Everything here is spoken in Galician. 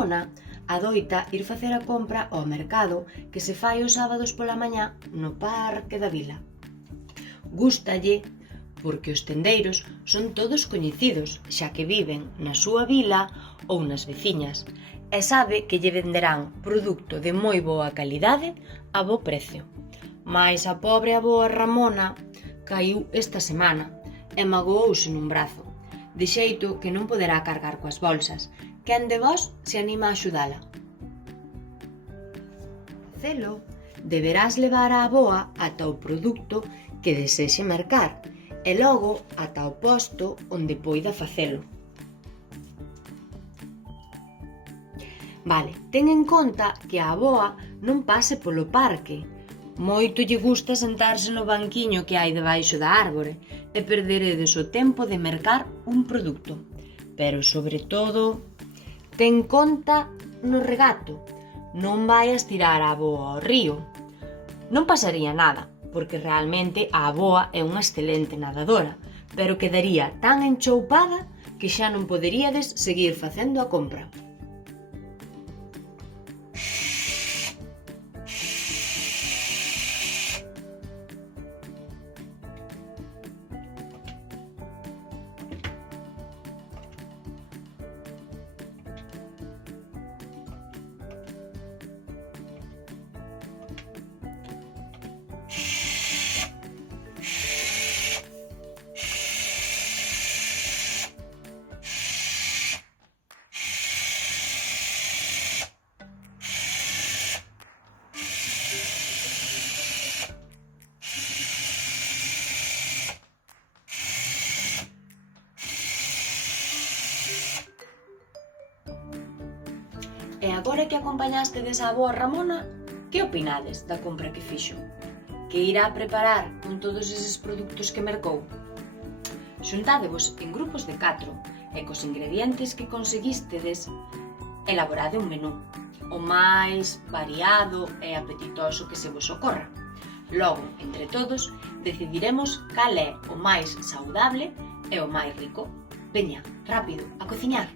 Ramona adoita ir facer a compra ao mercado que se fai os sábados pola mañá no Parque da Vila. Gústalle porque os tendeiros son todos coñecidos, xa que viven na súa vila ou nas veciñas, e sabe que lle venderán produto de moi boa calidade a bo precio. Mais a pobre avoa Ramona caíu esta semana e magoouse nun brazo, de xeito que non poderá cargar coas bolsas. Quen de vós se anima a axudala? Facelo, deberás levar a avoa ata o produto que desexe mercar e logo ata o posto onde poida facelo. Vale, ten en conta que a avoa non pase polo parque. Moito lle gusta sentarse no banquiño que hai debaixo da árbore e perderedes o tempo de mercar un produto. Pero, sobre todo, ten conta no regato. Non vaias tirar a avoa ao río. Non pasaría nada, porque realmente a avoa é unha excelente nadadora, pero quedaría tan enchoupada que xa non poderíades seguir facendo a compra. E agora que acompañastedes a avoa Ramona, que opinades da compra que fixo? Que irá preparar con todos eses produtos que mercou? Xuntádevos en grupos de 4 e cos ingredientes que conseguístedes elaborade un menú, o máis variado e apetitoso que se vos ocorra. Logo, entre todos, decidiremos cal é o máis saudable e o máis rico. Veña, rápido, a cociñar!